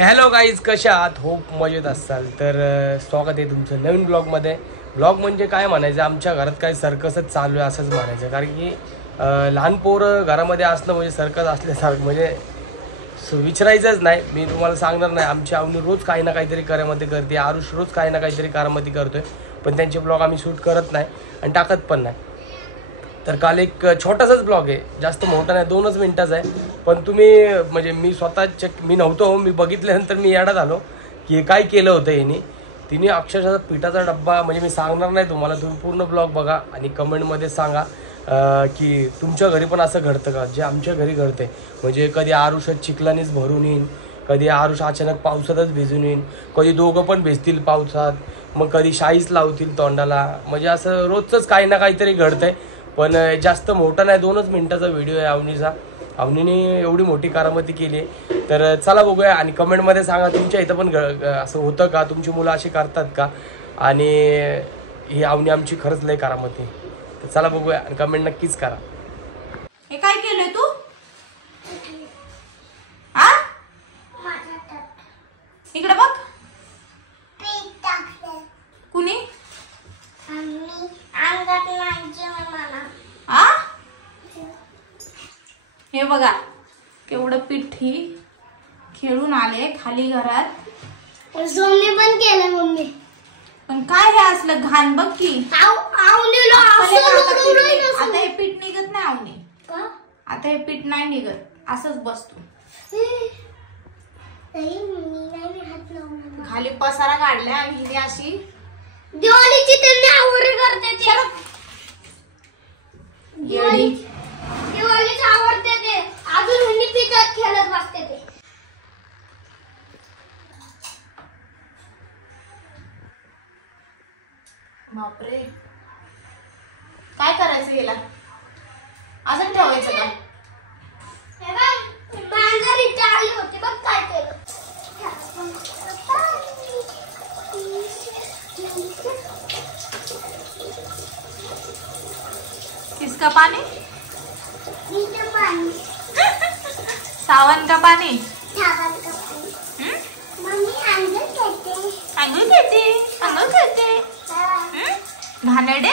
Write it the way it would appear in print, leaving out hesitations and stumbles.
Hello guys, कशा आहात? Hope मजेत असाल तर स्वागत आहे तुमचं नवीन ब्लॉगमध्ये. ब्लॉग म्हणजे काय म्हणायचं, आमच्या घरात काय सर्कसच चालू आहे असंच म्हणायचं. कारण की लहान पोरं घरामध्ये असणं म्हणजे सर्कस असल्यासारखं, म्हणजे विचारायचंच नाही. मी तुम्हाला सांगणार नाही. आमची अवनी रोज काही ना काहीतरी करामध्ये करते, आरुष रोज काही ना काहीतरी करामध्ये करतोय, पण त्यांचे ब्लॉग आम्ही शूट करत नाही आणि टाकत पण नाही. तर काल एक छोटासाच ब्लॉग आहे, जास्त मोठा नाही, 2च मिनिटाचा आहे. पण तुम्ही म्हणजे मी स्वतः मी नव्हतो, मी बघितल्यानंतर मी येडा झालो की काय केलं होतं यांनी. तिने अक्षरशः पिठाचा डब्बा, म्हणजे मी सांगणार नाही तुम्हाला, तुम्ही पूर्ण ब्लॉग बघा आणि कमेंटमध्ये सांगा की तुमच्या घरी पण असं घडतं का जे आमच्या घरी घडतंय. म्हणजे कधी आरुषात चिखलानीच भरून येईन, कधी आरुष अचानक पावसातच भिजून येईन, कधी दोघं पण भिजतील पावसात, मग कधी शाईच लावतील तोंडाला. म्हणजे असं रोजचंच काही ना काहीतरी घडतंय. पण जास्त मोठा नाही, 2च मिनिटाचा व्हिडिओ आहे अवनीचा. अवनीने एवढी मोठी करामती केली आहे. तर चला बघूया आणि कमेंटमध्ये सांगा तुमच्या इथं पण असं होतं का, तुमची मुलं अशी करतात का, आणि ही अवनी आमची खरंच लय करामती. तर चला बघूया आणि कमेंट नक्कीच करा. हे काय केलंय तू? आ इकडे बघ. कुणी? हे बघा केवढं पिठी खेळून आले खाली घरात. झोमने पण केलं मम्मी. पण काय हे असलं घाण बघ की. आता हे पीठ निघत नाही आवनी. आता हे पीठ नाही निघत, असंच बसतो. खाली पसारा काढलाय आणि हिने अशी दिवाळीची त्यांनी आवड करते ते. दिवाळीच आवडते ते. अजून हिनी पिठात खेळत बसते ते. बापरे, काय करायचं गेला? अजून ठेवायचं का? हे बघ, मांजर इथे आली होती बघ, काय केलं. किसका पानी? नीचे पानी. सावन का पानी? सावन का पानी. मम्मी अंगल खेळते. अंघोळ करते, अंघोळ करते. घाणेरडे.